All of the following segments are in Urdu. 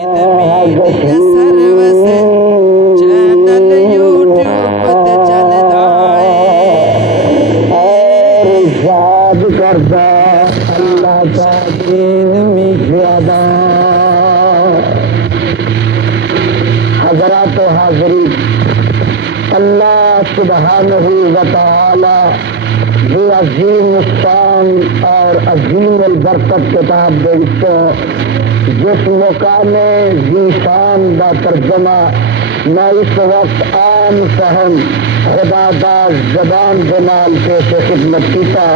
میڈیا سروس چینل یوٹیوب تے چلدا یاد کردا اللہ پاک زیادہ حضرات و حاضرین، اللہ سبحانہ و تعالی یہ عظیم الشان اور عظیم البرکت کتاب دیکھتے جس مقام ذیشان دا ترجمہ میں اس وقت عام فہم خدا دا زبان جمال پیش خدمت کیتا،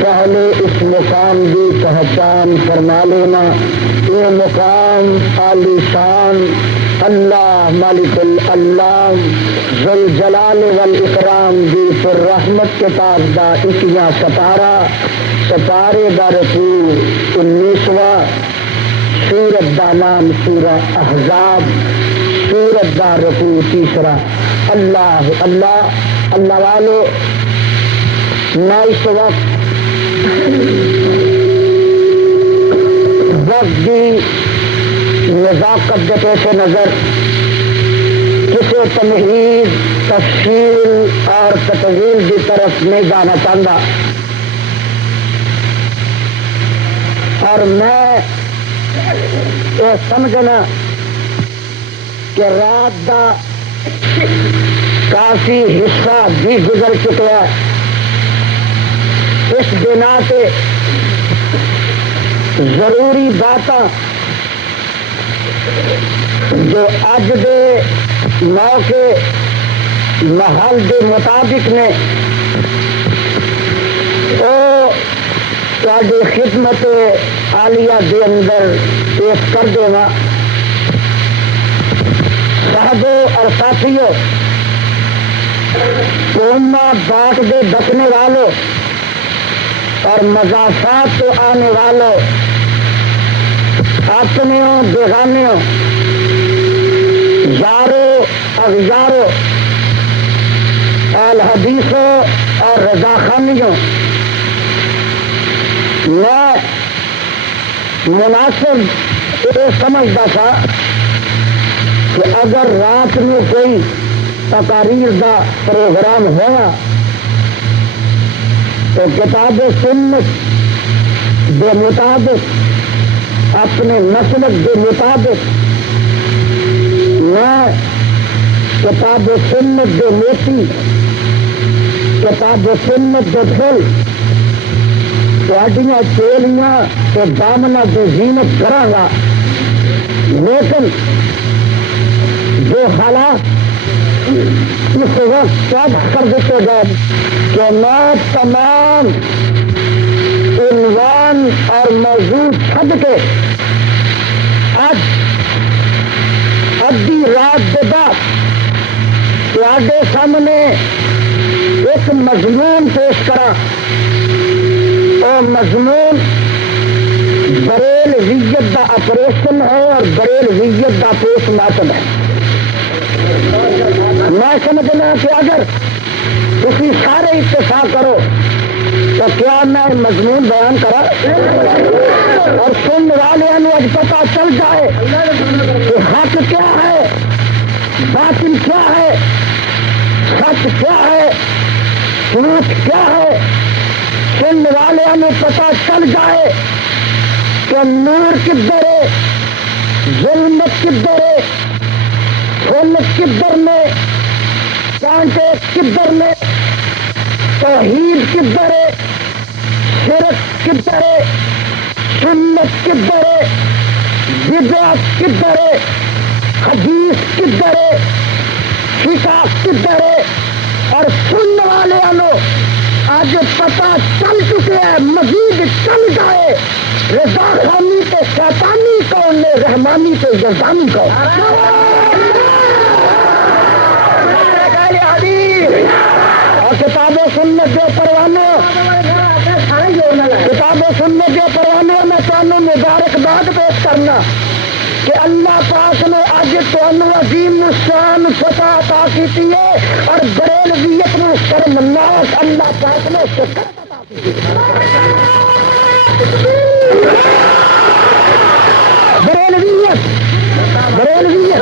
پہلے اس مقام کی پہچان فرما لینا۔ یہ مقام عالی شان اللہ مالک اللہ ذوالجلال والاکرام دی پر رحمت کتاب دا اکیاں سپارے دا رکوع 19واں، سورت دا نام سورہ احزاب، سورت دا رکوع 3۔ اللہ اللہ اللہ والو، میں اس وقت کی نزاکت کے پیش نظر کسی تمہید تفصیل اور تطویل کی طرف نہیں جانا چاہتا، اور میں یہ سمجھنا کہ رات کا کافی حصہ بھی گزر چکا ہے، اس بنا سے ضروری باتاں جو اج دے موقع محل دے مطابق نے وہ تہاڈی خدمت عالیہ دے اندر پیش کر دینا۔ صاحبو اور ساتھیو، قوما بات دے بچنے والوں اور مضافات سے آنے والوں، اپنیوں بیگانیوں، یاروں اغیاروں، اہل حدیثوں اور رضا خانیوں، میں مناسب یہ سمجھتا تھا کہ اگر رات میں کوئی تقاریر دا پروگرام ہوا تو کتاب سنت کے مطابق، اپنے مسلک کے مطابق میں کتاب سنت کے موتی، کتاب سنت کے پھل، تہاڈیاں چولیاں کے دامناں کی زینت کراں گا، لیکن جو حالات اس وقت قید کر دیتے گئے کہ میں تمام عنوان اور موضوع چھڈ کے ادھی رات کے بعد تہاڈے سامنے ایک مضمون پیش کرا۔ وہ مضمون بریلویت دا آپریشن ہے اور بریلویت دا پوسٹ مارٹم ہے۔ میں سمجھنا کہ اگر تسی سارے اتفاق کرو تو کیا میں مضمون بیان کرا اور سن والوں اج پتا چل جائے کہ حق کیا ہے، باطل کیا ہے، سچ کیا ہے، جھوٹ کیا ہے، سن والوں پتا چل جائے کہ نور کدھر ہے، ظلمت کدھر ہے، فل کدھر میں، کانٹے کدھر میں، توحید کدھر ہے، شرک کدھر ہے، سنت کدھر ہے، بدعت کدھر ہے، حدیث کدھر ہے، فقہ کدھر ہے، اور سننے والے آج پتا چل چکے ہیں، مزید چل جائے رضا خانی کے شیطانی کون نے، رحمانی کے یزدانی کون۔ کتاب و سنت کے پروانوں، کتاب و سنت کے پروانوں میں تمہیں مبارکباد پیش کرنا کہ اللہ پاک نے اج تمہیں عظیم الشان فتح عطا کی ہے، اور بریلویت میں شرمناک اللہ پاک نے شکست عطا کی ہے۔ بریلویت بریلوی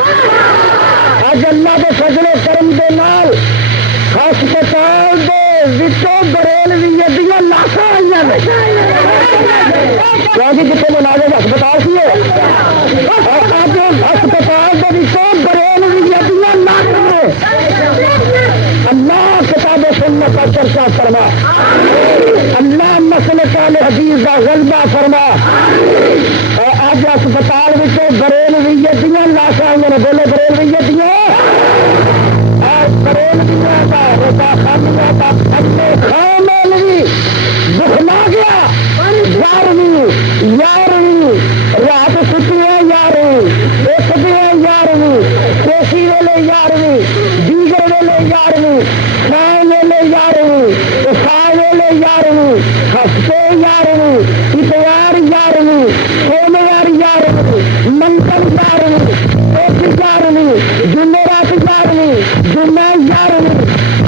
اج اللہ کے فضل و کرم دے نال ہسپتال دے بریلوی دیا لاشاں آئی نے جتنے ملازم ہسپتال سی اج ہسپتال کے بریلوی دیا لاشاں اللہ کتاب سنت کا چرچا فرما اللہ مسلک اہل حدیث کا غلبہ فرما اج ہسپتال بریلویت دیا لاشاں آئی نے بولے بریلویت دیا بریلویاں کا روپا خانیاں کا اپنے خامولوی دکھلا گیا 11ویں رات ستی ہے 11ویں ایک دیا 11ویں کوسی ویلے 11ویں دیگر ویلے 11ویں شام ویلے 11ویں سا ویلے 11ویں ہفتے 11ویں اتوار 11ویں سوموار 11ویں منگل 11ویں ایک 11ویں جمعرات 11ویں جمعہ 11ویں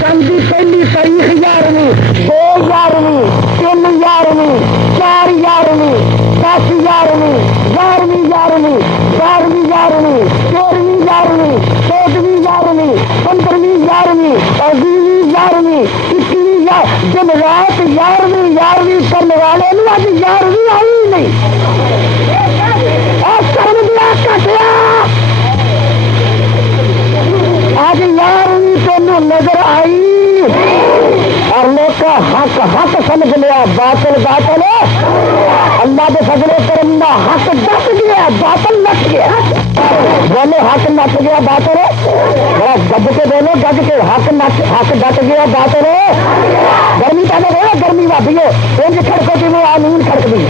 چند کی پہلی تاریخ 11ویں 2 11ویں 3 11ویں 4 11ویں 10 11ویں 12ویں 11ویں 12ویں 11ویں 13ویں 11ویں 14ویں 11ویں 15ویں 11ویں اور 20ویں 11ویں 21ویں دن رات 11ویں کرنے والے اج 11ویں آئی نہیں اور کرم دیا کٹیا آج 11ویں تینوں نظر آئی اور لوگ کا حق حق سمجھ لیا باطل باطل اللہ کے فضل و کرم کا حق ڈٹ گیا باطل نٹ گیا بولو حق نٹ گیا باطل بڑا گج کے بولو گج کے حق ڈٹ گیا باطل گرمی پیدا کرو گرمی واپی انج کھڑکو جی وہ آمین کھڑک دی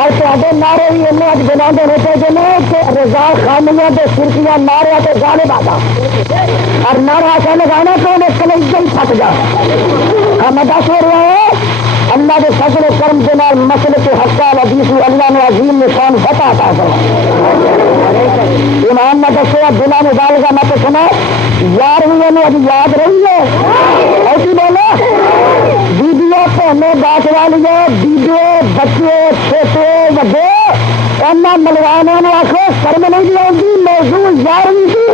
اور تے نعرے بھی انہیں اج بنا ہونے چاہیے کہ رضا خانیاں کے سرکیاں نعرے کے گانے باتا اور نعرہ ایسا لگانا تو انہیں کلیجہ ہی پھٹ جا میں دس ہو رہا ہوں اللہ کے فضل و کرم کے نال مسئلے کے حقال حدیث اللہ نے عظیم نشان فتح عطا کرا ایمان نہ دسو بلا نظال کا مت سنا 11ویں نے ابھی یاد رہی ہے ایسی بولو بیبیاں پہنے باس والی بیبے بچے چھوٹے بڑے اینا ملوانا نے آخو شرم نہیں دی آؤں موضوع 11ویں کی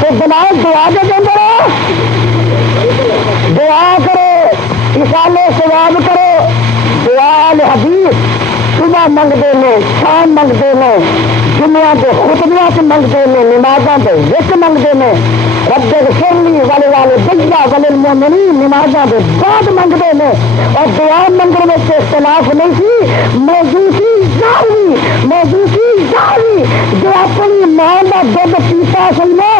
تو بنائے دعا دے دیں دعا کرو اشارے ثواب کرو دعا حدیث صبح منگتے ہیں شام منگتے ہیں جمعہ کے خطبیاں سے منگتے ہیں نمازوں کے وچ منگتے ہیں رب سرنی والے والے بجا والے مومنی نمازوں کے بعد منگتے ہیں اور دعا منگنے میں اختلاف نہیں سی موضوع کی موضوع کی جو اپنی ماں کا دھد پیتا سی نا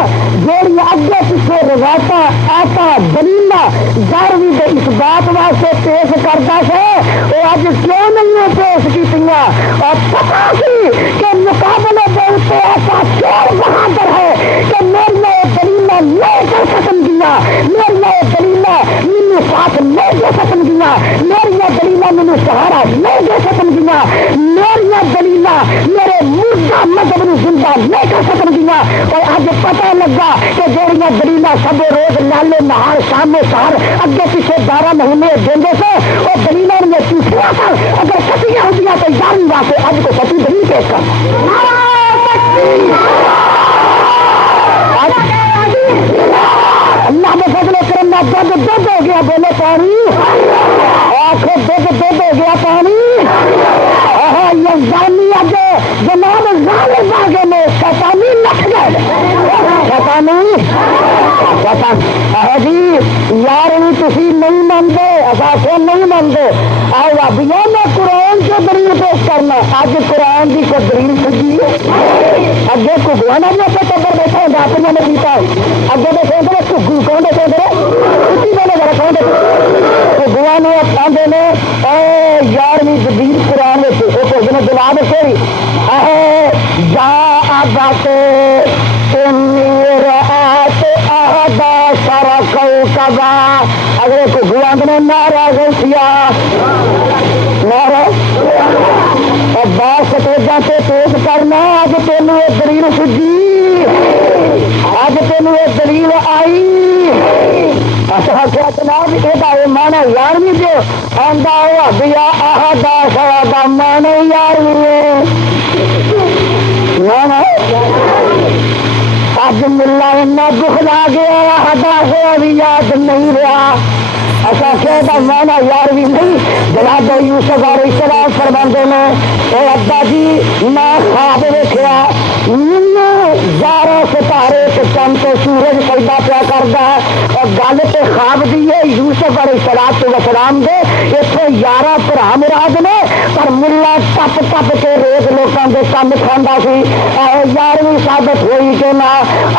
جیڑی اگے پیچھے روایتاں آتا دلیلاں 11ویں کے اس بات واسطے پیش کرتا ہے وہ اج کیوں نہیں پیش کی اور پتا سی کہ مقابلے کے اتنے ایسا شیر بہادر ہے کہ میرے دلیلہ نہیں کر سکن گیا میرے دلیلہ مینو ساتھ نہیں دے سکن گیا میرے دلیلہ مینو سہارا نہیں دے سکن گیا میرے دلیلہ میرے مردہ مذہب نو زندہ نہیں کر سکن گیا اور اج پتہ لگا کہ جہاں دلیلہ سب روز لالے نہار شام سہار اگے پیچھے 12 مہینے دیں سے وہ دلیلہ نے پوچھا تھا اگر کٹیاں ہوتی تو 11ویں واسطے اب کو پتی دلیل پیش کر اللہ نے فضل و کرم دودھ ہو گیا بولے پانی آخو دودھ ہو گیا پانی یزدانی اج جناب ظالم آگے میں شیطانی لکھ گئے شیطانی جی 11ویں تھی نہیں مانتے اثاثے نہیں مانتے آؤ بھیا میں قرآن کے دلیل پیش کرنا اج قرآن کی کوئی دلیل سجی اگے کگوانا بھی اپنے ٹبر بیٹھا ہوتا اپنے نے پیتا اگے تو سوچ رہے کگو کون دے سوچ رہے اسی میں ذرا کون دے کگوا نے آدھے نے 11ویں دلیل قرآن نے دلا دے جا بات سارا کبا اگر کگوا نے نارا گیا نارا بار سفیدہ سے پیش کرنا اج تینوں یہ دلیل سجی اج تینوں یہ دلیل آئی اچھا کیا جناب یہ مانا 11ویں جو آدھا ہوا بیا آہدا سوا مانا 11ویں اج ملا اتنا دکھلا گیا ہٹا ہوا بھی یاد نہیں رہا ایسا کہتا مانا یار بھی نہیں جناب یوسف علیہ السلام فرماندے نے اے ابا جی میں خواب دیکھا زاروں ستارے چند تو سورج سجدہ پیا کرتا ہے اور گل تو خواب دی ہے یوسف علیہ السلام دے اتنے 11 بھرا مراد نے پر ملا ٹپ ٹپ کے روز لوگوں کے کم کھانا سی 11ویں ثابت ہوئی کہ نہ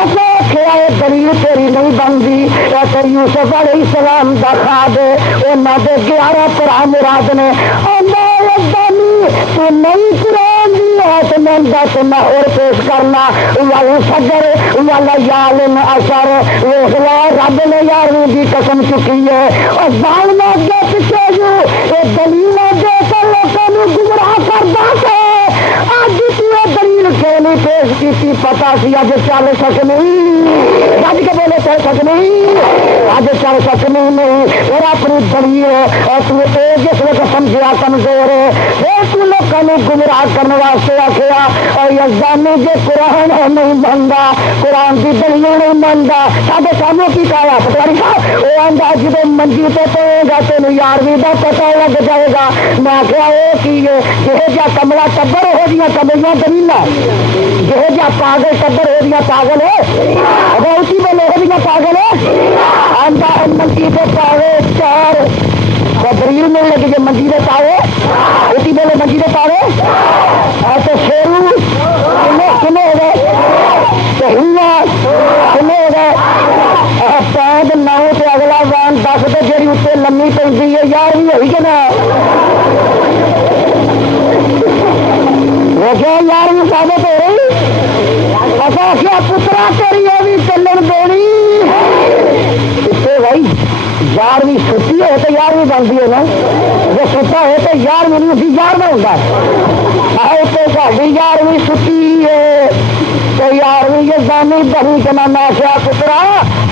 اصل کھیا یہ دلیل تیری نہیں بنتی ایسے یوسف علیہ السلام کا خواب انہوں کے 11 بھرا مراد نے تو نہیں قرآن دی ہے تو میں دس میں اور پیش کرنا والا سجر والا یال اشر ویخلا رب نے 11ویں کی قسم چکی ہے اور ظالم اگے پیچھے جو یہ دلیل دے کر لوگوں گمراہ کرتا ہے اج دلیل کیوں نہیں پیش کی پتا سی اج چل سکنی رج کے بولے چل سکنی اج چل سکنی نہیں اور اپنی دلیل اور جس وقت سمجھا کمزور ہے لوگوں گمراہ کرنے واسطے آخیا اور یزدانی جی قرآن نہیں مانتا قرآن کی دلیل نہیں مانتا سارے سامنے کی کہا پٹواری صاحب وہ آتا جب منجی پہ پڑے گا تین 11ویں کا پتا لگ جائے گا میں آخیا وہ کی جہے جا کملا ٹبر ہو دیا کملیاں دلیل جہے جا پاگل ٹبر ہو دیا پاگل ہے اسی بولے ہو دیا پاگل ہے آتا منجی پہ پاوے 4 دلیل مل لگی جی منجی دے پاوے اسی بولے منجی دے پاوے تو شیرو کنے ہو گئے کنے ہو گئے پید 9 سے اگلا وان 10 تو جی اتنے لمبی پی ہے 11ویں ہوئی کہ نا وہ کیا 11ویں ثابت ہو رہی ایسا کیا پترا تیری یہ بھی چلن دینی بھائی 11ویں چھٹی ہے تو 11ویں بنتی ہے نا جو ستا ہے تو 11ویں نہیں اسی 11واں ہوتا ہے تو ساری 11ویں چھٹی ہے تو 11ویں یہ دانی بہی کے نام آخیا پترا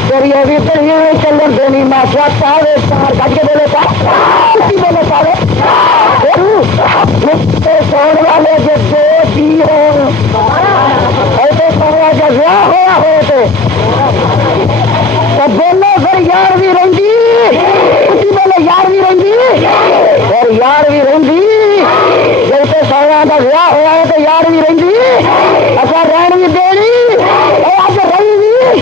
تیری یہ بھی پڑھی چلن دینی میں آخیا پاوے 4 کٹ کے بولے اسی بولے پاوے سونے والے جو 2 جی ہو ایسے ویاہ ہوا ہو تو بولو پھر 11ویں رہی اسی بولے 11ویں رہی اور 11ویں رہی جب تو سونا کا ویاہ ہوا ہے تو 11ویں رہی اچھا رہن بھی دینی اج رہی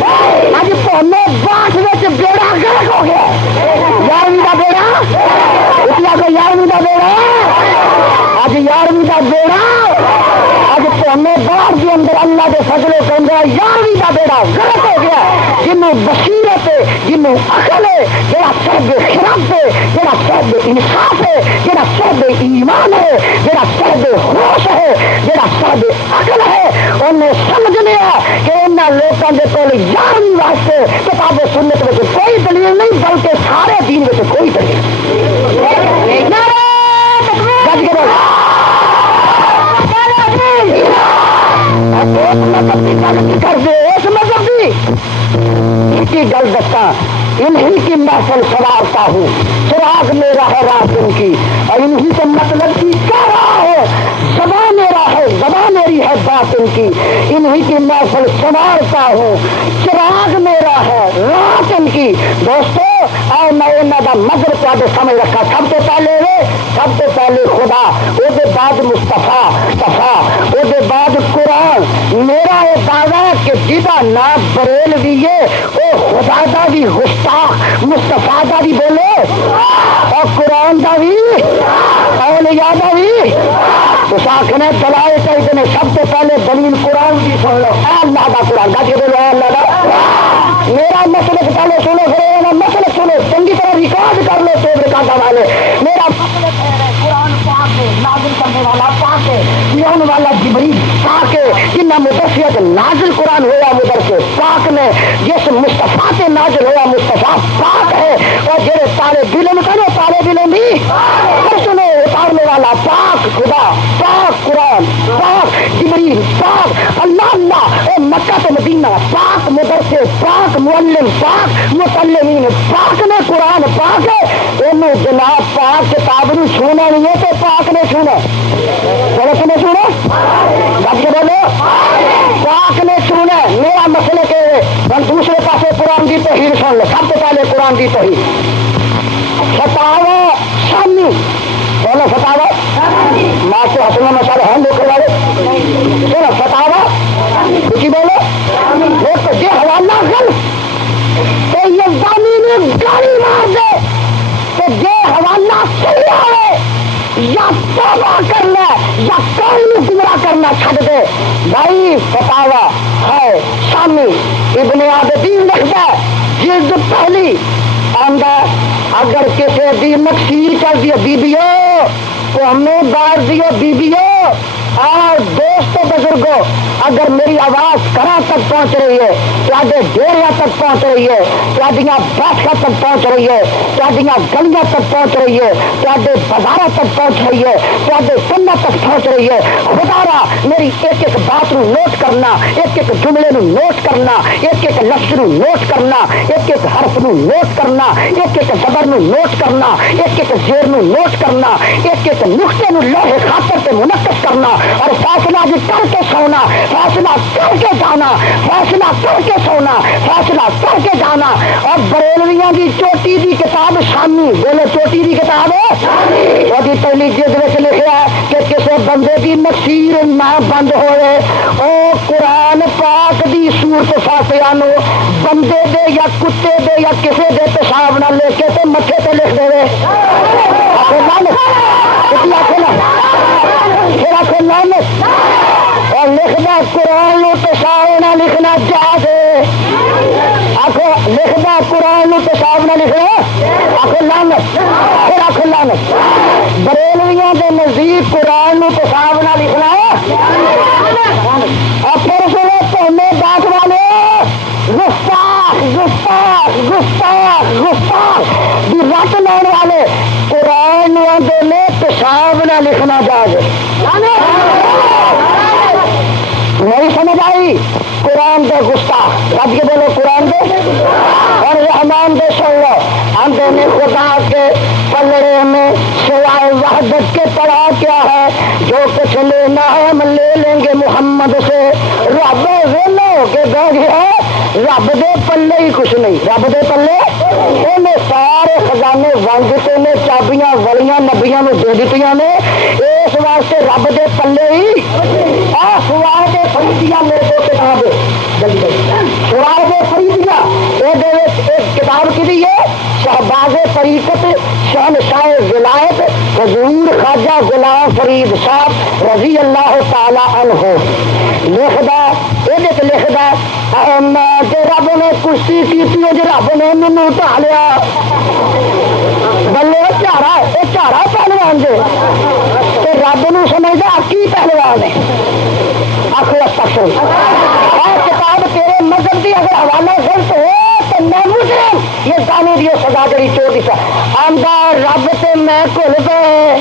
اج پونے باس بیڑا گرک ہو گیا 11ویں کا بیڑا اتنا کو 11ویں کا بیڑا اج 11ویں کا بیڑا اج پونے باہر کے اندر اللہ کے فضلے کہ 11ویں کا بیڑا گرک ہو گیا جنوں بصیرت ہے جنوں عقل ہے جڑا صاحب خراب ہے جڑا صاحب انصاف ہے جڑا صاحب ایمان ہے جڑا صاحب ہوش ہے جڑا صاحب عقل ہے انہیں سمجھ لیا کہ انہاں لوگوں کے کول 11ویں واسطے کتاب و سنت میں کوئی دلیل نہیں بلکہ سارے دین میں کوئی دلیل گج کے کر دے اس مذہب کی گل دستا انہی کی محفل سوارتا ہوں چراغ میرا ہے رات ان کی اور انہی سے مطلب کی کہہ رہا ہے زبان میرا ہے زبان میری ہے بات ان کی انہی کی محفل سوارتا ہوں چراغ میرا ہے رات ان کی دوستو اور میں انہوں کا مذہب تے سمجھ رکھا سب تو پہلے خدا وہ بعد مصطفیٰ وہ بعد قرآن میرا یہ دعویٰ ہے کہ جہاں نام بریل بھی ہے وہ خدا کا بھی گستاخ مصطفیٰ کا بھی بولے اور قرآن کا بھی اولیاء کا بھی اس آخنے دلائل چاہیے سب سے پہلے دلیل قرآن کی سن لو اے اللہ کا قرآن کا کہ بولو اے اللہ کا میرا مسلک پہلے سنو پھر مسلک سنو چنگی طرح ریکارڈ کر لو تو ریکارڈ والے میرا مسلک ہے قرآن پاک ہے نازل کرنے والا پاک ہے یون والا جبریل پاک ہے جنہ مدثر نازل قرآن ہوا مدرسے پاک نے جس مصطفیٰ سے نازل ہوا مصطفیٰ پاک ہے اور جڑے تارے دلوں کرو تارے دلوں بھی سنو اتارنے والا پاک خدا پاک قرآن پاک جبریل پاک اللہ اے مکہ تو مدینہ پاک مدرسے پاک معلم پاک متعلمین پاک نے قرآن پاک ہے انہوں جناب پاک کتاب نے چھونا نہیں ہے تو پاک نے چھونا بولے نے چھونا بات کے بولو پاک نے چھونا میرا مسئلہ دوسرے پاسے قرآن کی توحید سن لو. سب تو پہلے قرآن کی توحید. فتاوا شامی بولو, فتاوا ماسٹر حسن مسائل ہیں لوگ والے بولو فتاوا کچھ بولو. ایک تو یہ حوالہ غلط تو یہ زمین گاڑی مار دے تو یہ حوالہ صحیح ہے یا توبہ کرنا یا قوم گمراہ کرنا چھڈ دے. بھائی فتاوا ہے شامی ابن عابدین لکھتا ہے جلد پہلی آندہ اگر کسی دی نقصیر کر دیا بیبیو تو ہمیں بار دیو بیبیو اور دوستوں بزرگوں اگر میری آواز گھر تک پہنچ رہی ہے تھوڑے ڈیریا تک پہنچ رہی ہے تھوڑیاں بیٹھکاں تک پہنچ رہی ہے تھوڑیاں گلیاں تک پہنچ رہی ہے تھوڑے بازاروں تک پہنچ رہی ہے تھوڑے کنوں تک پہنچ رہی ہے خدا را میری ایک ایک بات نو نوٹ کرنا ایک ایک جملے نو نوٹ کرنا ایک ایک لفظ نو نوٹ کرنا ایک ایک حرف نو نوٹ کرنا ایک ایک زبر نو نوٹ کرنا ایک ایک زیر نو نوٹ کرنا ایک ایک نقطے نو لوہے خاطر پہ منعقد کرنا اور فیصلہ بھی کر کے سونا فیصلہ کر کے جانا فیصلہ کر کے سونا فیصلہ کر کے جانا. اور بریلویاں کی چوٹی دی کتاب شامی بولو چوٹی دی کتاب وہی پہلی جلد لکھا ہے کہ کسی بندے کی مصیر نہ بند ہوئے او قرآن پاک دی صورت فاتحہ نو بندے دے یا کتے دے یا کسی دے پیشاب نہ لے کے تو مٹھے تے لکھ دے اور لکھنا قرآن نو پیشاب نہ لکھنا جائے آخو لکھنا قرآن نو پیشاب نہ لکھنا آخو لعنت پھر آخو لعنت. بریلویاں دے نزدیک قرآن نو پیشاب نہ لکھنا اور پھر سنو تمہیں بات والے گستاخ گستاخ گستاخ گستاخ بھی رٹ لانے والے قرآن آدھے نے پیشاب نہ لکھنا جائے نہیں سمجھ آئی. قرآن دے گستاخ رب کے بولو قرآن دے اور رحمان دے سن لو اندھے نے خدا کے پلڑے میں سوائے وحدت کے پڑا کیا ہے جو کچھ لینا ہے ہم لے لیں گے محمد سے. رب ویلو کے بیٹھ ہے رب دے پلے ہی کچھ نہیں رب دے پلے انہیں سارے خزانے ونج دیتے نے چابیاں ولیاں نبیاں میں دے دیتیاں نے اس واسطے رب دے پلے ہی سوائے دے فریدیاں میرے کو کتاب سوائے دے فریدیاں ایک کتاب کی دی ہے شہباز طریقت شہنشاہ ولایت حضور خواجہ غلام فرید صاحب رضی اللہ تعالی عنہ لکھدا یہ لکھدا رب نے کشتی کی رب نے مینو ڈھا لیا بلے چارا یہ چارا پہلوان جے رب نو سمجھدا کی پہلوان ہے آخر کتاب تیرے مذہب کی اگر حوالہ غلط ہو تو میں مسلم یہ جانے دی سزا جڑی چوٹی سا آندا رب سے میں کھل گئے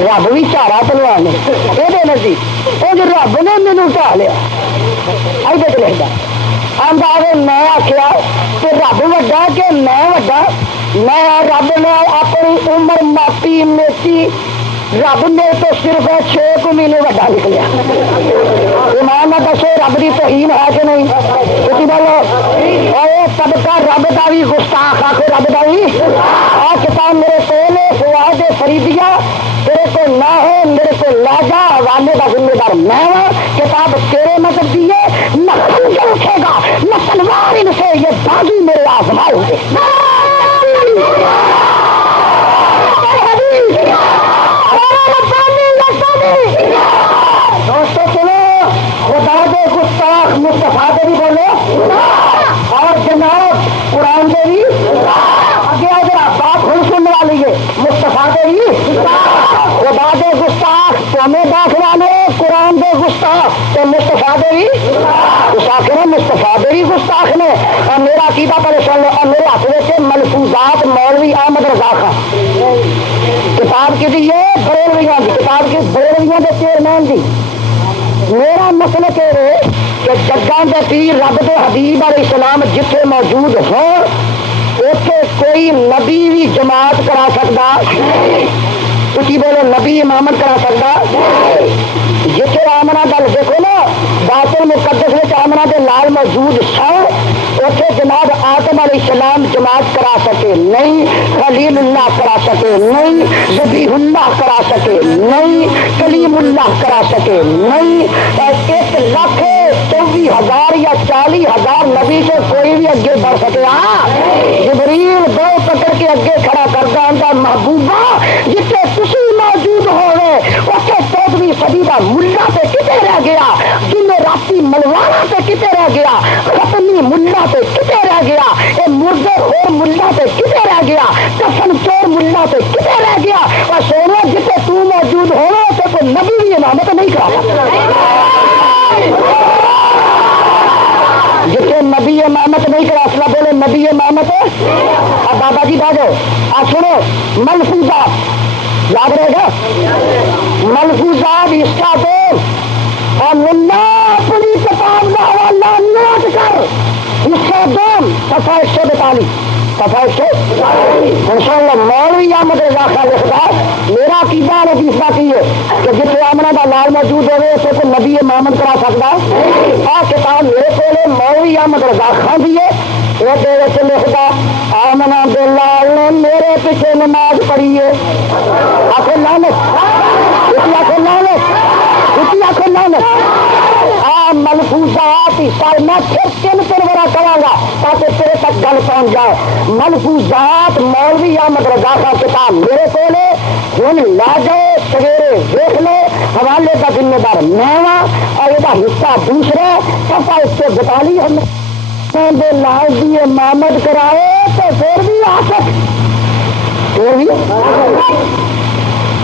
رب بھی چارا پہلوان ہے یہ نزدیک وہ جو رب نے مینو ڈھا لیا ایسے لکھتا آدھا میں آخیا کہ رب وڈا کہ میں وڈا میں رب نے اپنی عمر ماپی میٹی رب میرے تو صرف 6 مہینے وڈا نکلیا ایمان نہ دسو رب کی توہین ہے کہ نہیں کسی بولو اور طبقہ رب کا بھی گستاخ آخو رب کا بھی آ کتاب میرے کول فوائد فریدیہ تیرے کو نہ ہو میرے کو لا جا حوالے کا ذمہ دار میں ہوں کتاب تیرے مذہب کی ہے نہ خنجر اٹھے گا نہ تلوار ان سے یہ بازو میرے آزمائے ہوئے دوستو سنو خدا دے گستاخ مصطفیٰ دے بھی بولو اور جناب قرآن دے بھی آگے اگر بات ہوں سننے والی ہے مصطفیٰ دے بھی خدا دے گستاخ تمہیں بات والے قرآن دے گستاخ تو مصطفیٰ دے بھی گستاخ نے مصطفیٰ دے بھی گستاخ نے اور میرا عقیدہ پہلے سن لو اور میرے ہاتھ میں ملفوظات مولوی احمد رضا خان کتاب کی دی ہے بریلویاں دی کتاب کی بریلویاں دے چیئرمین دی میرا مسلک ہے کہ جگاں دے پیر رب دے حبیب علیہ السلام جتنے موجود ہو اتنے کوئی نبی بھی جماعت کرا سکتا اسی بولو نبی امامت کرا سکتا جتنے آمنا گل دیکھو نا باطل مقدس میں آمنہ دے لال موجود سو اتنے جناب آدم علیہ السلام جماعت کرا سکے نہیں، خلیل اللہ کرا سکے نہیں، ذبیح اللہ کرا سکے نہیں، کلیم اللہ کرا سکے نہیں، 1,24,000 یا 40,000 نبی سے کوئی بھی اگے بڑھ سکے۔ جبریل دو پکڑ کے اگے کھڑا کرتا آندا محبوبہ جتنے تسی موجود ہوئے اتنے 14ویں صدی کا ملا تے کتے رہ گیا، جنہیں راتی ملوانا تے کتے رہ گیا، ختمی ملا تے کتے رہ گیا، اے مردے خور ملا تے کتے رہ گیا، کفن چور ملا تے کتے رہ گیا۔ اور سونا جتنے تو موجود ہونا تے کوئی نبی بھی امامت نہیں کرا سکتا، جتنے نبی امامت نہیں کرا سکتا بولے نبی امامت۔ اور بابا جی باجو آ سنو ملفوظات یاد رہے گا، ملفوظات اس کا دو اور ملا اپنی کتاب کا حوالہ نوٹ کر، اس کا دوم صفحہ 142 صفحہ 142 انشاءاللہ مولوی احمد رضا خان لکھتا میرا عقیدہ نتیجہ کی ہے کہ جتنے آمنہ کا لال موجود ہوئے اسے کو نبی امامت کرا سکتا۔ آ کتاب میرے کو مولوی احمد رضا خان دی ہے، وہ لکھتا آمنہ دے لال نے میرے پیچھے نماز پڑھی ہے۔ آخر لانت آخر لانت آخر لانت ملفوظات میں پھر تین ورا کروں گا تاکہ تیرے تک گل پہنچ جائے۔ ملفوظات مولوی احمد رضا خان کتاب میرے کو ہوں لا جاؤ سویرے دیکھ لو، حوالے کا ذمہ دار میں ہاں اور یہ حصہ دوسرا صفحہ 142 ہم لال دی امامت کرائے تو پھر بھی آ سک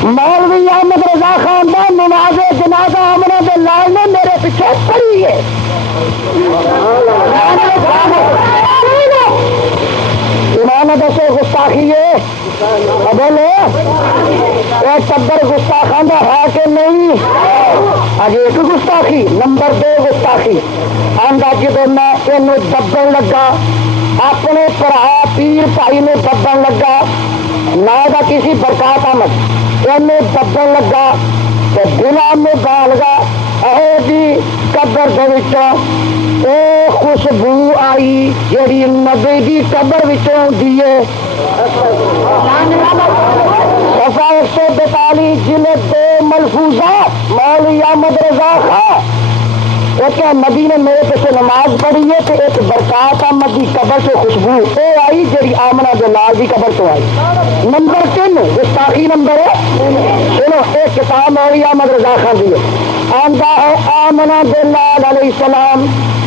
مولوی احمد رضا خان کا نماز جنازہ آمنہ دے لال نے میرے پیچھے پڑھی ہے۔ ایمان دسو گستاخی ہے بولو یہ ٹبر گستاخان کا ہے کہ نہیں؟ اج ایک گستاخی نمبر 2 گستاخی آندا جدو میں یہ دبن لگا اپنے برا پیر بھائی نے دبن لگا نہ کسی برکات احمد یہ دبن لگا تو غلام میں گال گا اے جی قبر اے خوشبو آئی جیڑی نبی دی قبر آتی ہے۔ صفحہ 142 جلد 2 ملفوظات مولوی احمد رضا خان ایک نبی نے میرے پیچھے نماز پڑھی ہے تو ایک برکات احمد کی قبر سے خوشبو وہ آئی جی آمنہ دے لال کی قبر تو آئی۔ نمبر 3 گستاخی نمبر ہے سنو ایک کتاب مولوی احمد رضا خان دی آندا ہے آمنہ دے لال علیہ السلام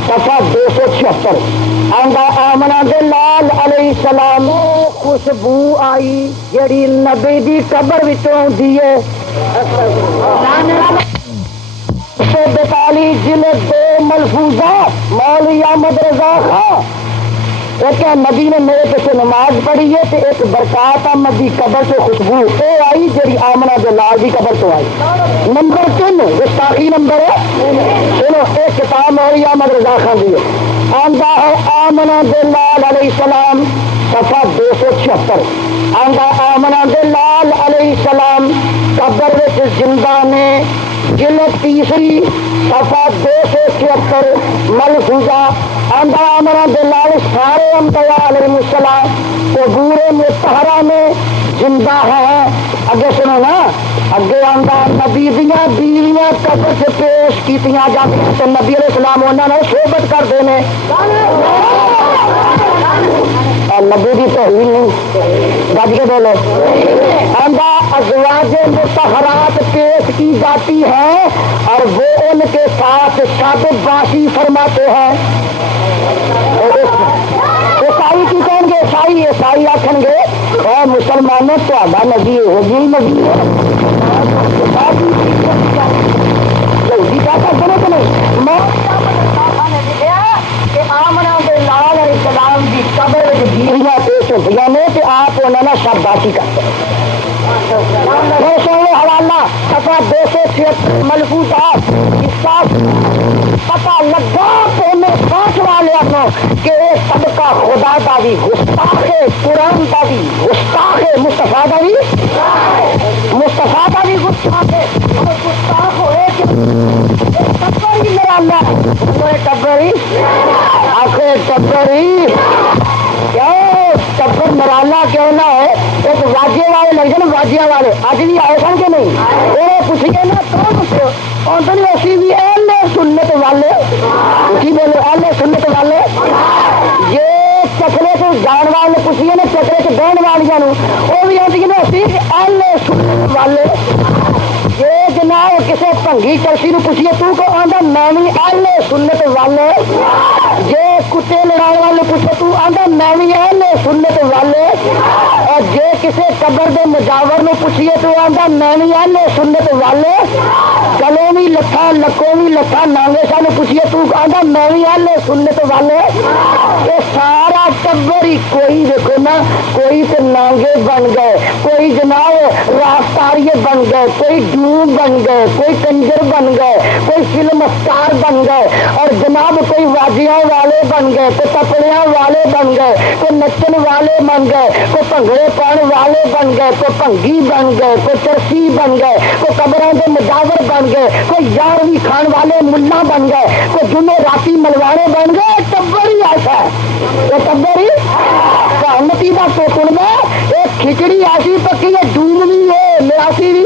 صفحہ 276 آندا آمنہ دے لال علیہ السلام خوشبو آئی جی نبی دی قبر آتی ہے۔ 142 جلد 2 ملفوظات مولوی احمد رضا خان ایک نبی نے میرے پیچھے نماز پڑھی ہے تو ایک برکات احمد کی قبر سے خوشبو وہ آئی جی آمنہ دے لال کی قبر تو آئی۔ نمبر 3 گستاخی نمبر ہے سنو ایک کتاب مولوی احمد رضا خان دی آندا ہے آمنہ دے لال علیہ السلام صفحہ 276 آندا آمنہ دے لال علیہ السلام قبر زندہ نے جلد 3 صفحہ 276 ملفوظہ آندا آمنہ دے لال سارے انبیاء علیہ السلام قبور مطہرہ میں زندہ ہے۔ اگے سنو نا اگے آندا نبی دیاں بیویاں قبر سے پیش کیتیاں جاتی تو نبی علیہ السلام انہاں نے صحبت کرتے ہیں اور نبی کی توہین نہیں گج کے بولو۔ آندا ازواج مطہرات پیش کی جاتی ہیں اور وہ ان کے ساتھ سب باسی فرماتے ہیں۔ عیسائی کی کہیں گے عیسائی آخر گے اور مسلمانوں تو نبی ہوگی نبی سنو کہ نہیں کہ آمنہ دے لال علیہ السلام کی قبر بیویاں پیش ہوئی نے کہ آپ انہوں نے سب باسی کرتے ہیں۔ حوالہ صفحہ 276 ملفوظات اس کا پتا لگا تو میں سوچ والے کہ سب کا خدا کا بھی گستاخ قرآن کا بھی گستاخ مصطفیٰ کا بھی گستاخ اور گستاخ ہوئے کہ مرالا ٹبر ہی آخر ٹبر ہی کیوں ٹبر مرالا کیوں نہ ہے ایک واجے والے لگ جائے واجیا والے اج بھی آئے سن کہ نہیں وہ پوچھیے نا کون آدمی اسی بھی اہل سنت والے کی بولے اہل سنت والے یہ چکلے سے جان والے پوچھیے نا چکلے سے بہن والیا وہ بھی آتی نا اسی اہل سنت والے یہ جناب کسی بھنگی چرسی نو پوچھیے تو کو آدھا میں بھی اہل سنت والے جے کتے لڑائی والے پوچھے تو آدھا میں بھی اہل سنت والے اور جے کسی قبر دے مجاور نو پوچھیے تو آدھا میں بھی اہل سنت والے گلوں بھی لتھا لکوں بھی لتھا نانگے سانو پوچھیے تو آدھا میں بھی اہل سنت والے یہ سارا ٹبر ہی کوئی دیکھو نا کوئی تو نانگے بن گئے کوئی جناب راستاریے بن گئے کوئی ڈوم بن گئے کوئی کنجر بن گئے کوئی فلم اسٹار بن گئے اور جناب کوئی واجیاں والے بن گئے کوئی کپڑیاں والے بن گئے کوئی نچن والے بن گئے کوئی بھنگڑے پاؤن والے بن گئے کوئی بھنگی بن گئے کوئی چرسی بن گئے کوئی قبروں کے مجاور بن گئے کوئی یارویں کھان والے ملا بن گئے کوئی جمعے راتی ملوانے بن گئے ٹبر ہی ایسا ہے یہ ٹبر ہی سہمتی کا تو سن میں ایک کھچڑی ایسی پکی ہے ڈوم بھی ہے میراسی بھی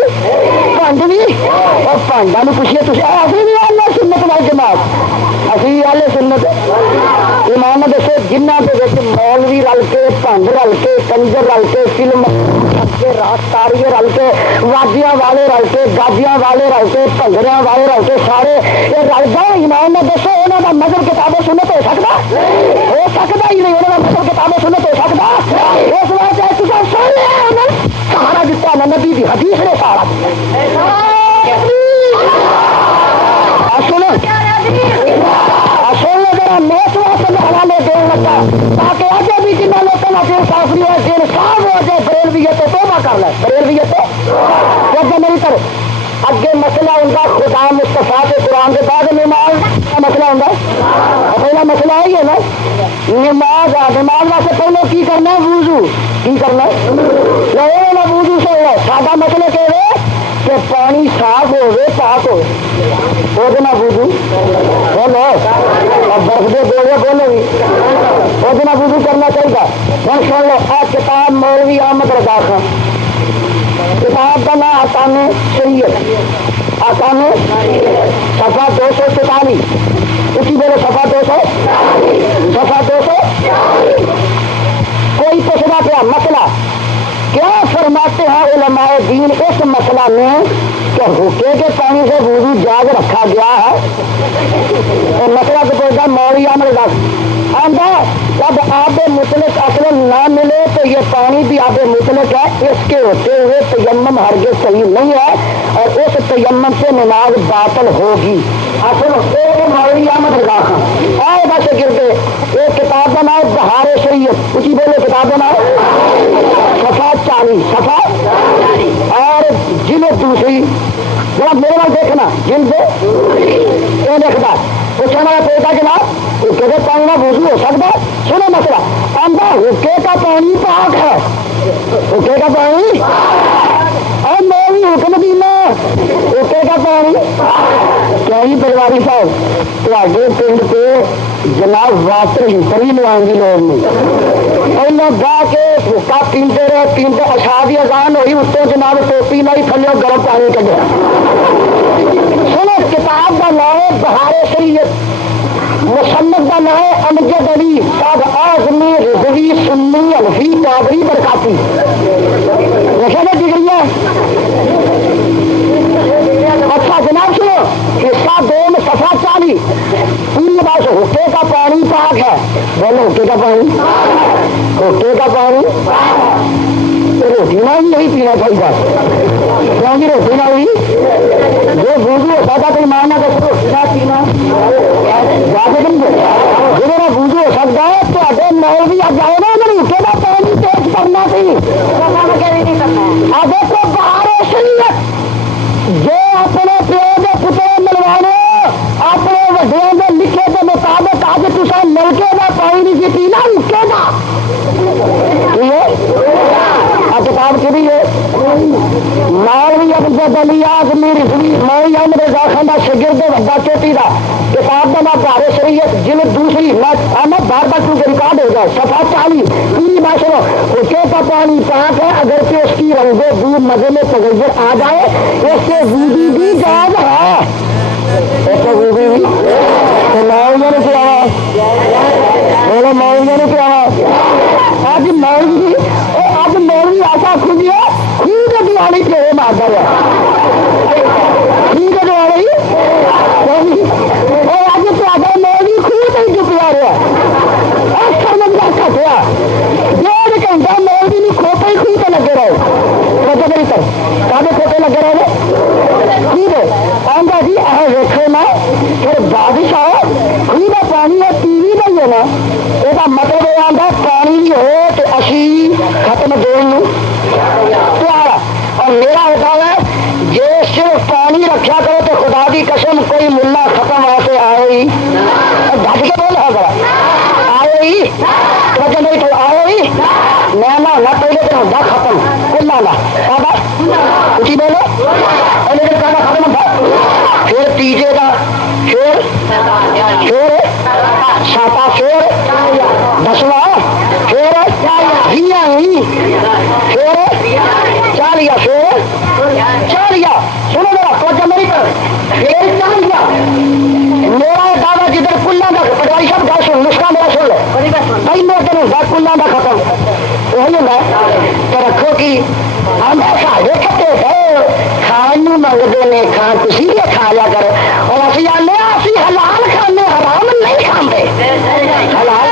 پنڈ بھی اور پانڈا میں پوچھیے تو ابھی بھی آلے سنت والی جماعت ابھی آلے سنت ایمان دسو جنہ کے مولوی رل کے پنڈ رل کے کنجر رل کے فلم رل کے راستاریے رل کے واجیاں والے رل کے گاجیاں والے رل کے بھنگڑیاں والے رل کے سارے یہ رل گئے ایمان دسو انہوں کا مذہب کتابیں سنت ہو سکتا ہی نہیں انہوں کا مذہب کتابیں سنت ہو سکتا اس واسطے تصا سن لیا سہارا دیتا نا نبی دی حدیث نے سہارا موت واسطے حوالے دین لگا تاکہ اجے بھی جنہیں لوگوں کا دل کافری ہو دل صاف ہو جائے بریلویت تو توبہ کر لے بریلویت جب میری طرف اگے مسئلہ ہوں خدا مصطفیٰ کے قرآن کے بعد نماز کا مسئلہ ہوں پہلا مسئلہ ہے یہ نا نماز نماز واسطے پہلے کی کرنا ہے وضو کی کرنا ہے وضو سے ساڈا مسئلہ کہ کہ پانی صاف ہوئے پاک ہو وہ وضو بولو اور برف دے بولے بولو بھی وہ وضو کرنا چاہیے ہوں سن لو آ کتاب مولوی احمد رضا خان کتاب کا نام آکام شریعت آکام صفحہ 244 اسی بولے صفحہ 200 کوئی پوچھنا پیا مسئلہ کیا فرماتے ہیں علماء دین اس مسئلہ میں کہ حکے کے پانی سے وضو جاگ رکھا گیا ہے اور مسئلہ تو کوئی مولوی احمد آندہ جب آب مطلق اصل نہ ملے تو یہ پانی بھی آب مطلق ہے اس کے ہوتے ہوئے تیمم ہرگز صحیح نہیں ہے اور اس تیمم سے نماز باطل ہوگی اصل مولوی احمد رضا خان آئے بس گردے ایک کتاب کا نام بہار شریعت اسی بولے کتاب کا نام صفحہ 40 صفحہ اور جلد دوسری ذرا میرے نام دیکھنا جلد یہ لکھتا پوچھنا پڑتا جناب حکے کے پانی کا وضو ہو سکتا سنو مسئلہ آندہ حکے کا پانی پاک ہے حکے کا پانی اور میں بھی حکم دینا حکے کا پانی کیا ہی پریواری صاحب تے پنڈ پہ جناب واسطے ہی لوان کی لوڑ نہیں پہلے گا کے حکا پیتے رہے اشاد اذان ہوئی اتوں جناب ٹوپی نہ ہی تھلے گرم پانی کھڑے سنو کتاب کا نام ہے بہار شریعت مصنف کا نام ہے امجد علی صاحب اعظمی رضوی سنی الفی قادری برکاتی لکھے نا ڈگریاں اچھا جناب سنو حصہ 2 میں صفحہ 40 پوری بات حکے کا پانی پاک ہے بولو حکے کا پانی حکے کا پانی روٹی نہ بھی نہیں پینا چاہیے کیونکہ روٹی نہ ہوئی جو وضو ہوتا تھا تو ماننا تو روٹی نہ پینا جب وضو ہو سکتا ہے تو مول بھی اب جائے نا انہوں حکے کا پانی تیز کرنا سی دیکھو باہر شریعت جو اپنے پیو کے پتر ملوانے اپنے وڈیوں کے لکھے کے مطابق اج تصا نلکے کا پانی نہیں سی پینا حکے کا کتاب کی ہے مولوی امجد علی اعظمی رضوی مولوی احمد رضا خان کا شاگرد وڈا چوٹی کا مولانا بہار شریعت جلد دوسری میں بار بار کیونکہ ریکارڈ ہو جائے صفحہ 40 پوری بات سنو. حصے کا پانی پاک ہے اگر کہ اس کی رنگ و بو مزے میں تغیر آ جائے اس سے وضو بھی جائز ہے. مولویوں نے کیا بولو مولویوں نے کیا آج مولوی ایسا کھجیے خود دیوالی کے مارتا ہے ٹھیک ہے دیوالی آج تو مولوی خود ہی چپ جا رہا ہے سمجھ کھٹیا 1.5 گھنٹہ مولوی نے کھوتے ہی خوب لگے رہے کھوتے میری کر کافی کھوتے لگے رہے ٹھیک ہے آئندہ جی ویکو نا پھر بارش آؤ خوب پانی ہے ٹی وی نہیں ہے نا یہ مطلب یہ آتا پانی بھی ہو تو اسی ختم دون پیارا. اور میرا ہوتا ہے جی صرف پانی رکھا کرو تو خدا کی قسم کوئی ملا ختم واسطے آئے ہی ڈٹ کے بول رہا کرا آئے ہی وجہ نہیں تو آئے ہی میں نہ پہلے تو ہوتا ختم کلا نہ اسی بولو پہلے دن کا ختم ہوتا پھر تیجے کا پھر ساتا پھر 10واں پھر 20 پھر 40 پھر 40 سنو میرا توجہ میری طرف پھر 40 میرا دعویٰ جدھر کلا کا پٹواری صاحب گل سن نسخہ میرا سن لو پہلے دن ہوتا کلا کا ختم وہی ہوگا تو رکھو کہ ہم سارے کھٹے گئے کھان منگتے ہیں کھان تھی بھی کھا لیا کرو اور اسی آنے اسی حلال کھانے حرام نہیں کھانے حلال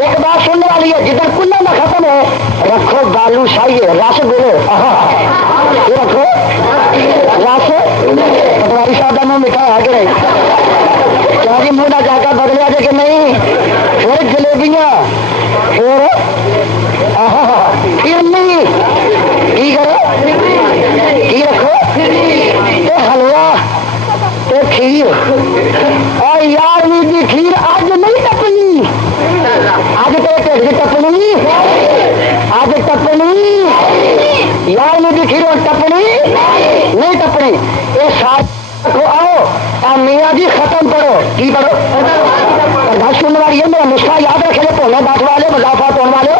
ایک بات سننے والی ہے جدھر کلا نہ ختم ہے رکھو بالو شاہی رس بولو رکھو رس پٹواری صاحب کا منہ میٹھا ہے کہ نہیں کیا جی منہ نہ جا کر بدلیا جائے کہ نہیں پھر جلیبیاں پھر نہیں کی کرو کی رکھو حلوا کھیر اور یار کی کھیر اج نہیں ٹپنی اج تو ٹپنی اج ٹپنی یار کی کھیر اور ٹپنی نہیں ٹپنی یہ سارے آؤ میاں جی ختم کرو کی کرو گل سننے والی ہے میرا نسخہ یاد رکھے پونے 10 والے مضافہ توڑ والے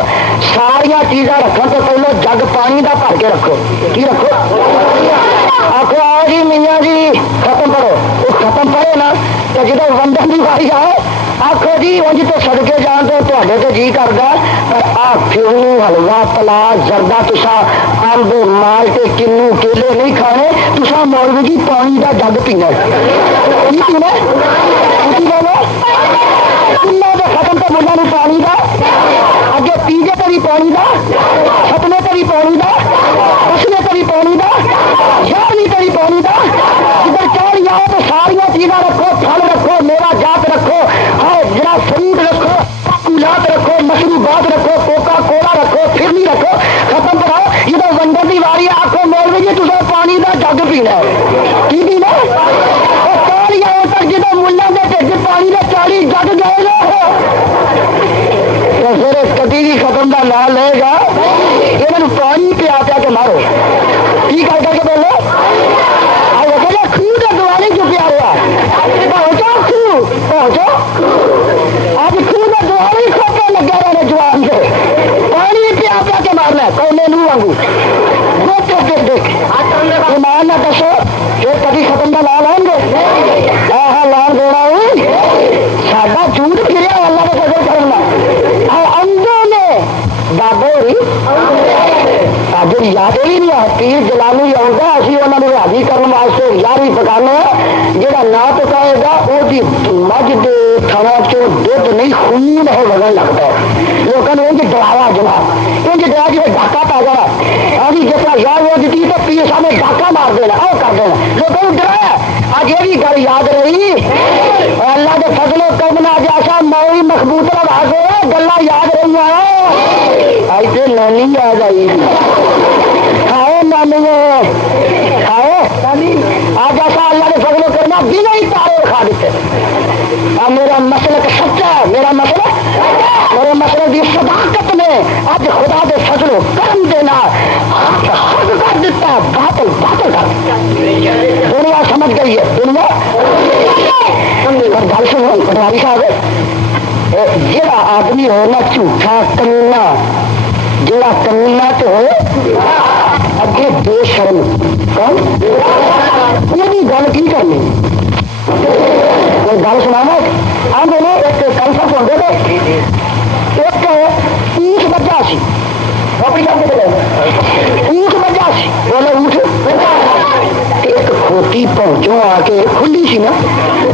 ساریا چیزاں رکھنے تو پہلے جگ پانی کا بھر کے رکھو کی رکھو آخو آؤ جی میاں جی ختم کرو وہ ختم پڑے نا تو جب ونڈن کی واری آؤ آخو جی انج تو سڑکے جان تو تے تو جی کرتا پر آ فیونی حلوا پلا زردہ تسا امب مالٹے کنو کیلے نہیں کھانے تسا مولوی جی پانی کا جگ پینا پینا بولو کلا تو ختم تو ملا نہیں پانی کا اگے پیجے تو بھی پانی کا ختمے تو بھی پانی کا اسنے تو بھی پانی کا یارویں تو بھی پانی کا ادھر چڑھ جاؤ تو ساریا چیزاں رکھو پھل رکھو میرا جات رکھو ہاں جڑا فروٹ رکھو پھولات رکھو مشروبات رکھو کوکا کولا رکھو پھرنی رکھو ختم کراؤ جب ونڈن کی واری آخو مولوی جی تصا پانی کا جگ پینا کی پینا چالی آؤ تک جب ملا کے ٹھڈ پانی کا 40 جگ گئے گا تو پھر کدی بھی ختم کا نام لے گا یہ پانی پیا پیا کے مارو کی کر کے بولو خوہ دواری جو پیا ہوا پہنچو خوہ پہنچو اب خوہ دواری کھو کے لگے رہے جوان سے پانی پیا پیا کے مارنا کونے نو واگو دیکھ ایمان نہ دسو یہ کبھی ختم کا لا لائیں گے ہاں لان دینا ساڈا جھوٹ پھریا اللہ کا فضل کرنا اندوں نے بابوری اب یاد بھی نہیں ہے پیر جلانی آؤں گا اسی انہوں نے حاضی کرنے واسطے یاری پکانے جہاں نہ پکائے گا وہ مجھ کے تھڑا چو دھد نہیں خون ہو لگن لگتا ہے لوگوں نے انج ڈرایا جناب انج ڈرا جی ڈاکہ پا جانا ابھی جس طرح یاد ہو جاتی تو پیر سامنے ڈاکہ مار دینا او کر دینا لوگوں نے ڈرایا اج یہ بھی گل یاد رہی اللہ کے فضل و کرم نہ جیسا موئی مخبوط واضح گلا یاد رہی اج تو نانی یاد آئی کھاؤ نانی کھاؤ آج ایسا اللہ نے فضل و کرنا بنا ہی تارے کھا دیتے میرا مسلک سچا ہے میرا مسلک میرے مسلک کی صداقت میں اج خدا دے فضل و کرم دینا حق کر دیتا، باطل باطل کر دیتا۔ دنیا سمجھ گئی ہے، دنیا گل سنو پٹواری صاحب، جڑا آدمی ہو نا جھوٹا کمینا، جڑا کمینا تو ہو اگے بے شرم کون یہ گل کی کرنی گل سنا آدھے نے ایک کنفرنس ہوتے تھے، ایک اونٹ بچا سی اونٹ بچا سی بولے اونٹ ایک کھوتی پہنچوں آ کے کھلی سی نا،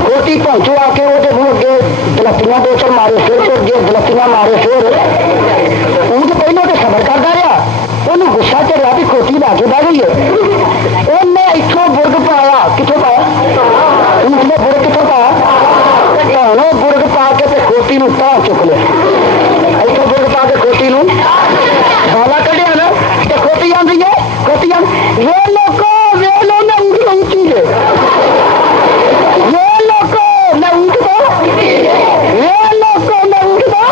کھوتی پہنچوں آ کے وہ اگے دلتیاں دو چار مارے پھر اگے دلتیاں مارے پھر اونٹ پہلے تو صبر کرتا رہا، انہوں گسا چڑھا بھی کھوتی لا کے بہ گئی ہے، انہیں اتوں برگ پایا، کتوں پایا اونٹ نے برگ کتوں پایا، برگ پا کے کھوتی تا چک لیا، اتوں برگ پا کے کھوتی بالا کھڑیا نا تو کھوتی آدھی ہے، کھوتی یہ لوگوں ویل میں اونٹ اونچی ہے، یہ لوگوں میں اونٹ دو، یہ لوگوں میں اونٹ دو،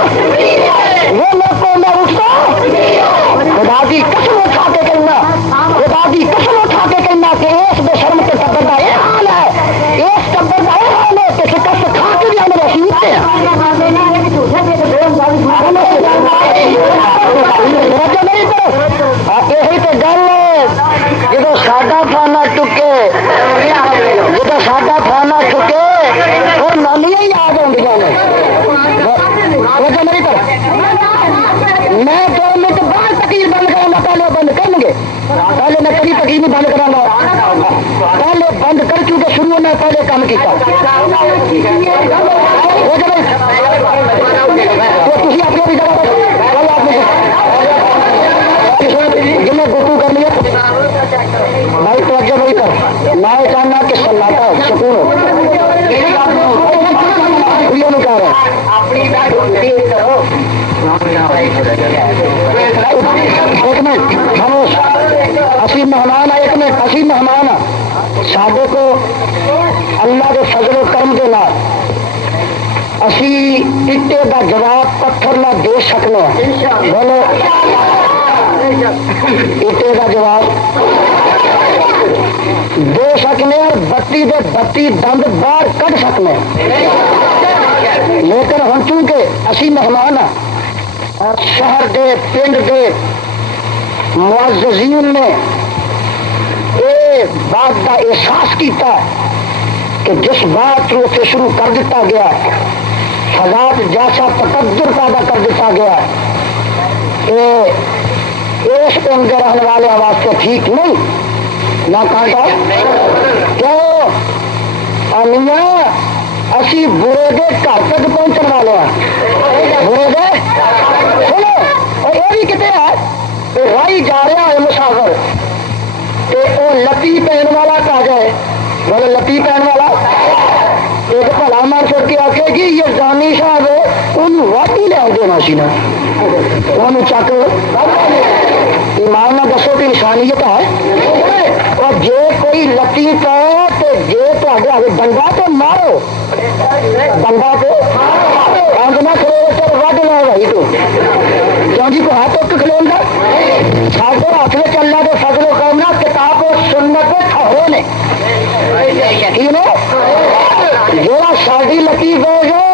یہ لوگوں میں اونٹ دو، خدا کی قسم اٹھا کے کہنا، خدا کی قسم اٹھا کے کہنا کہ اس بے شرم کے ٹبر کا یہ حال ہے، اس ٹبر کا یہ حال ہے کہ شکست کھا کے بھی ہمیں رسیدتے ہیں۔ یہی تو گل ہے، جب ساڈا فانا ٹکے، جب ساڈا فانا ٹکے اور نامیاں ہی یاد آدیاں نے۔ وجہ نہیں کر میں 2 منٹ بعد تقریر بند کروں گا، پہلے بند کریں گے، پہلے میں کبھی تقریر نہیں بند کروں گا، پہلے بند کر چونکہ شروع میں پہلے کام کیا اپنے بھی جگہ جنہیں گفتگو کر لیا بھائی توجہ نہیں کر، میں چاہنا کہ سناٹا سکون ہو نہیں کہہ رہا ایک منٹ خاموش، اسی مہمان آ، ایک منٹ اسی مہمان آ سڈے کو اللہ کے فضل و کرم کے نال اسی اٹے کا جواب پتھر نہ دے سکنے، بولو اٹے کا جواب دے سکنے اور بتی دے بتی دند باہر کٹ سکنے، لیکن ہوں چونکہ اسی مہمان ہاں اور شہر دے پنڈ دے معززین نے یہ بات کا احساس کیتا کہ جس بات سے شروع کر دیتا گیا حالات جیسا تقدر پیدا کر دیتا گیا اس پنڈ کے رہنے والے واسطے ٹھیک نہیں نہ کہتا کیوں امیاں اسی برے دے گھر تک پہنچنے والے ہیں، برے دے سنو اور یہ بھی کتنے ہے رائی جا رہا ہے مسافر وہ لتی پہن والا کہا جائے، بولے لتی پہن والا ایک بھلا مار چھوڑ کے آکے گی یہ جانی صاحب انہوں واٹی لے دینا سی نا انہوں چک ایمان نہ دسو کہ انسانیت ہے، اور جے کوئی لتی پہ تو جے تو آگے ڈنگا تو مارو، ڈنگا تو آنگنا کھلو تو وڈ لو بھائی تو کیوں جی کو ہاتھ تو کھلو گا سارے ہاتھ میں چلنا تو فضل و کرم نہ کتاب و سنت کھو نے جا ساری لکی پہ گئے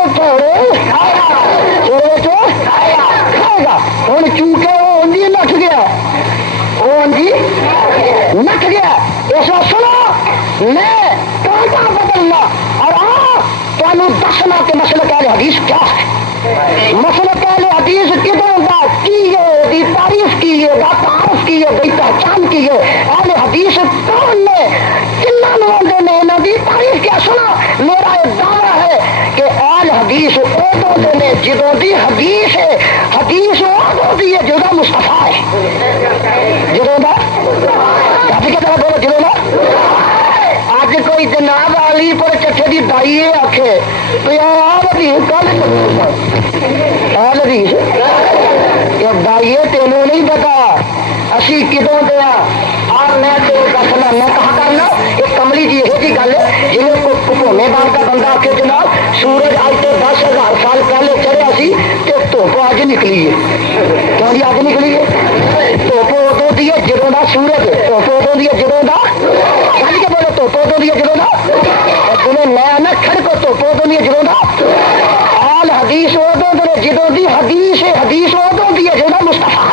کھائے گا، ہوں چونکہ وہ انجی نٹ گیا، وہ انجی نٹ گیا، اس وقت سنو میں کانٹا بدلنا اور تمہیں دسنا کہ مسئلہ کہہ حدیث کیا ہے، مسئلہ کہہ حدیث کدھر ہوتا کی ہے، تعریف کی ہے، تعارف کی ہے، بھائی پہچان کی ہے، اہل حدیث کون نے کنا لوگوں نے انہوں کی تعریف کیا سنا، میرا ایک دعویٰ ہے کہ اہل حدیث ادو نے جدوں دی حدیث ہے، حدیث ادو دی ہے جدوں مصطفیٰ ہے، جدوں دا کافی کہتا بولو جدوں دا اج کوئی جناب علی پر چٹے کی دائی آخے دائیے تینوں نہیں پتا اسی کدوں دیا اور میں دسنا میں کہا کرنا ایک کملی جی یہ جی گل ہے جنہیں پھونے بار کا بندہ آ کے جناب سورج اج تو 10,000 سال پہلے چڑھیا سی تو دھوپ اج نکلی ہے، کیوں جی اج نکلی ہے، دھوپ ادو ہوتی ہے جدوں دا سورج دھوپ ادوں دی ہے جدوں دا سج کے بولو دھوپ ادوں دی ہے جدوں دا جنہیں نیا نہ کھڑکو دھوپ ادوں دی ہے جدوں دا آل حدیث ادوں دے جدوں دی حدیث حدیث ادوں دی ہے جدوں مصطفیٰ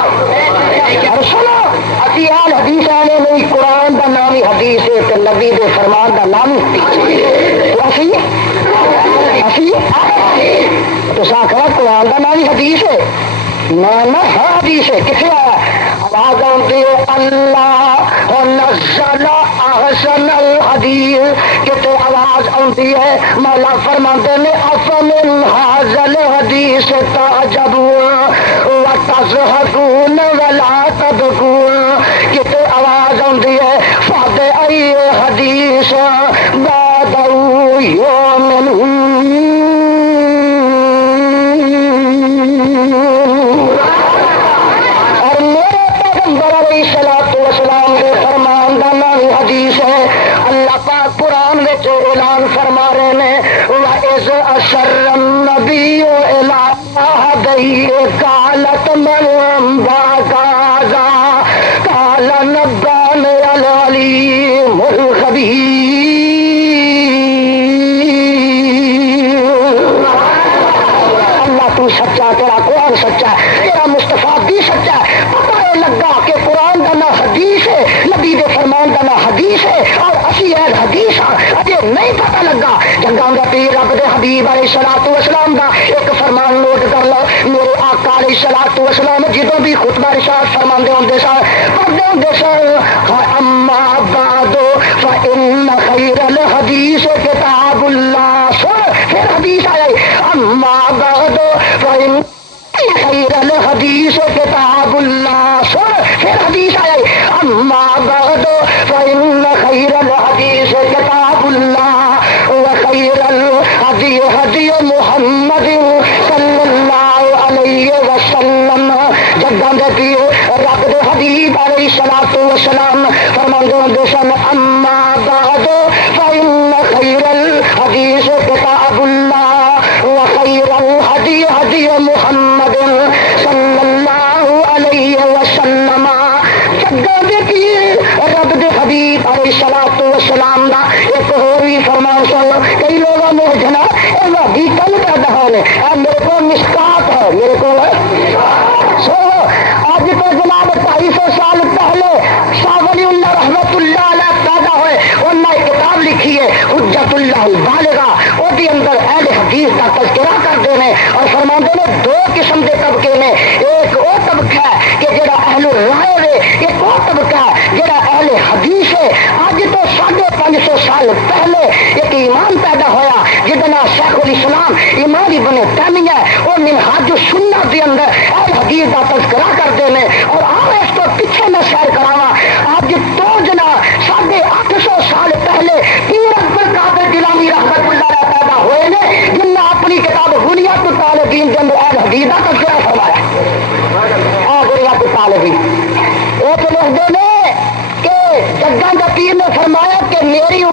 اور سنو اسی آل حدیث آنے نہیں قرآن دا نام ہی حدیث ہے تے نبی دے فرمان دا نام ہی تو آخر قرآن کا نام ہی حدیث ہے نہ ہے حدیث ہے کتنے آیا آواز آتی ہے اللہ نزل احسن الحدیث کتنے آواز آتی ہے مولا فرماتے نے افمن ھذا الحدیث تعجبون وتضحكون ولا تبكون کتنے آواز آتی ہے فبأي حدیث بعدہ یؤمنون اعلان فرما رہے ہیں وَإِذْ أَشَرَّ النَّبِيُّ إِلَىٰ أَحَدِهِ قَالَتْ مَرْيَمُ هَٰذَا قَالَ نَبَّأَنِيَ الْعَلِيمُ الْخَبِيرُ اللہ تو سچا تیرا قرآن سچا تیرا مصطفیٰ بھی سچا پتہ یہ لگا کہ قرآن کا نام حدیث ہے نبی دے فرمان کا نام حدیث ہے اور اسی اہل حدیث اجے نہیں پتہ لگا جنگاں دا پیر رب دے حبیب علیہ الصلوۃ والسلام دا ایک فرمان نوٹ کر لو میرے آقا علیہ الصلوۃ والسلام جدوں بھی خطبہ ارشاد فرماندے ہوندے سن پڑھدے ہوندے سن اما بعد فإن خیر الحدیث کتاب اللہ سن پھر حدیث آئی اما بعد فإن خیر الحدیث کتاب اللہ سن پھر حدیث آئی اما بعد فإن خیر الحدیث کتاب اللہ وخیر الہدی ہدی محمد صلی اللہ علیہ وسلم جداں دے پیر رب دے حبیب علیہ الصلوۃ والسلام فرماندے ہوندے سن اما بعد فإن خیر الحدیث کتاب اللہ وخیر الہدی ہدی محمد صلی اللہ علیہ وسلم جداں دے پیر رب دے حبیب علیہ الصلوۃ والسلام دا ایک اور بھی فرمان سن کئی لوگوں نے جنا بھی کل پیدا ہونے میرے کو مشکات ہے میرے کو سو آج تو جناب 250 سال پہلے شاہ ولی اللہ رحمت اللہ علیہ پیدا ہوئے انہوں نے کتاب لکھی ہے حجت اللہ البالغہ وہ بھی اندر اہل حدیث کا تذکرہ کرتے ہیں اور فرماتے ہیں دو قسم کے طبقے میں ایک وہ طبقہ ہے کہ جڑا اہل رائے ہے ایک وہ طبقہ ہے جڑا اہل حدیث ہے آج تو 550 سال پہلے ایک ایمان پیدا ہوا جتنا شیخ الاسلام امام ابن تیمیہ اور منہاج السنہ کے اندر اہل حدیث کا تذکرہ کرتے ہیں اور آؤ اس کو پیچھے میں سیر کراوا آج تو جنا 850 سال پہلے پیر اکبر قادر جیلانی رحمت اللہ علیہ پیدا ہوئے نے جن نے اپنی کتاب غنیۃ الطالبین کے اندر اہل حدیث کا تذکرہ فرمایا غنیۃ الطالبین وہ تو لکھتے ہیں کہ جگہ کا پیر نے فرمایا کہ میری